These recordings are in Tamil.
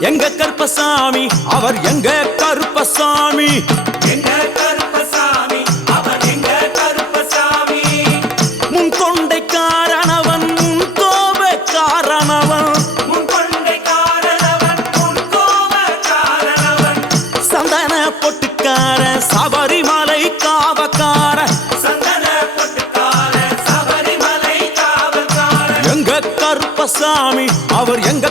எங்க கருப்பசாமி? அவர் எங்க கருப்பசாமி? எங்க கருப்பசாமி? அவர் எங்க கருப்பசாமி? முன் கொண்டை காரணவன் முன் கோப காரணவன் முன் கொண்டை காரணவன் முன் கோப காரணவன் சந்தன பொட்டுக்கார சபரிமலை காவக்கார. சந்தன பொட்டுக்கார சபரிமலை காவல்காரன். எங்க கருப்பசாமி? அவர் எங்க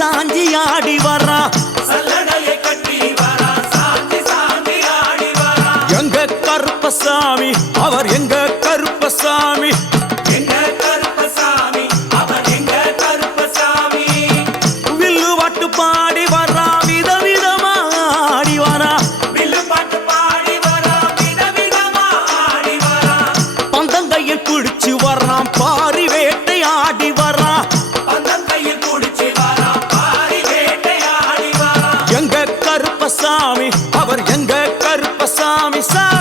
சாஞ்சி ஆடி வரா. எங்க கருப்பசாமி அவர் எங்க கருப்பசாமி அவர் எங்க கருப்பசாமி சாமி.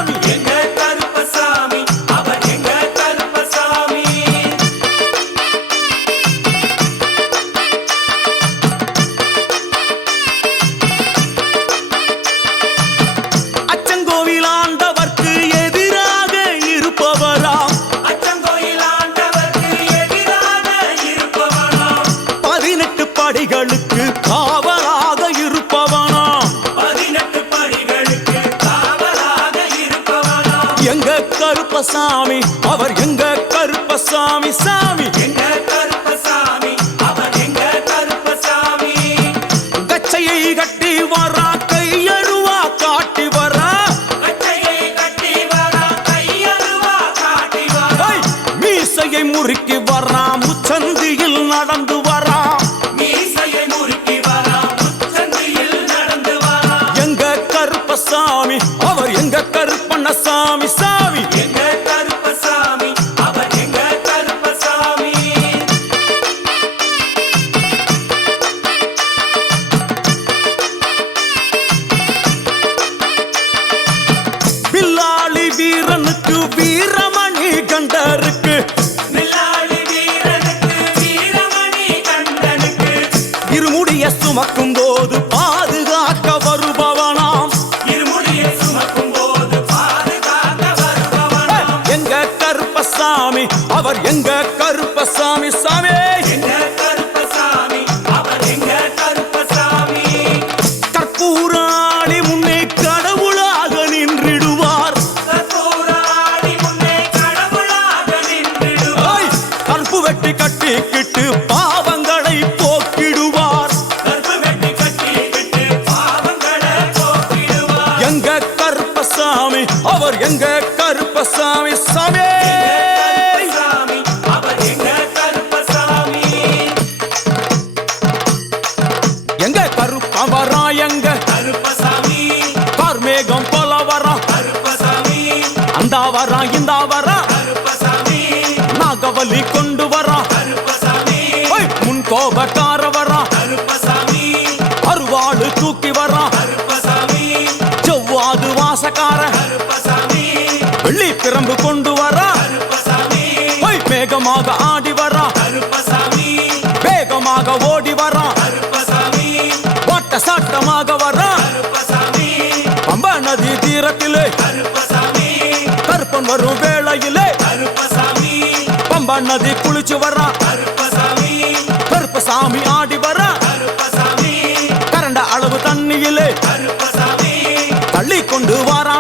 கருப்பசாமி அவர் எங்க கருப்பசாமி சாமி? எங்க கருப்பசாமி அவர் எங்க கருப்பசாமி? கச்சையை கட்டி வரா கையழுவா காட்டி வரா. கட்டையை கட்டி வரா கையருவா காட்டி வரா. மீசையை முறுக்கி வரா முச்சந்தியில் நடந்து வரா சுமக்கும் போது பாதுகாக்க வருபவனாம். இருமுடியை சுமக்கும் போது பாதுகாக்க வருபவனாம். எங்க கருப்பசாமி அவர் எங்க கருப்பசாமி சாமி. அந்த வரா இந்த வரா. நாகவலி கொண்டு வரா. முன் கோபக்கார வரா. அருவாடு தூக்கி வரா. செவ்வாது வாசக்கார. வெள்ளி பிரம்பு கொண்டு வரா. வேகமாக ஆடி வரா. வேகமாக அரசாட்டமாக வரான் கருப்பசாமி. பம்பா நதி தீரத்திலே வரும் வேளையிலே கருப்பசாமி. பம்பா நதி குளிச்சு வரான் கருப்பசாமி. கருப்பசாமி ஆடி வரான் கருப்பசாமி. கரண்ட அளவு தண்ணியிலே கருப்பசாமி. தள்ளி கொண்டு வாரான்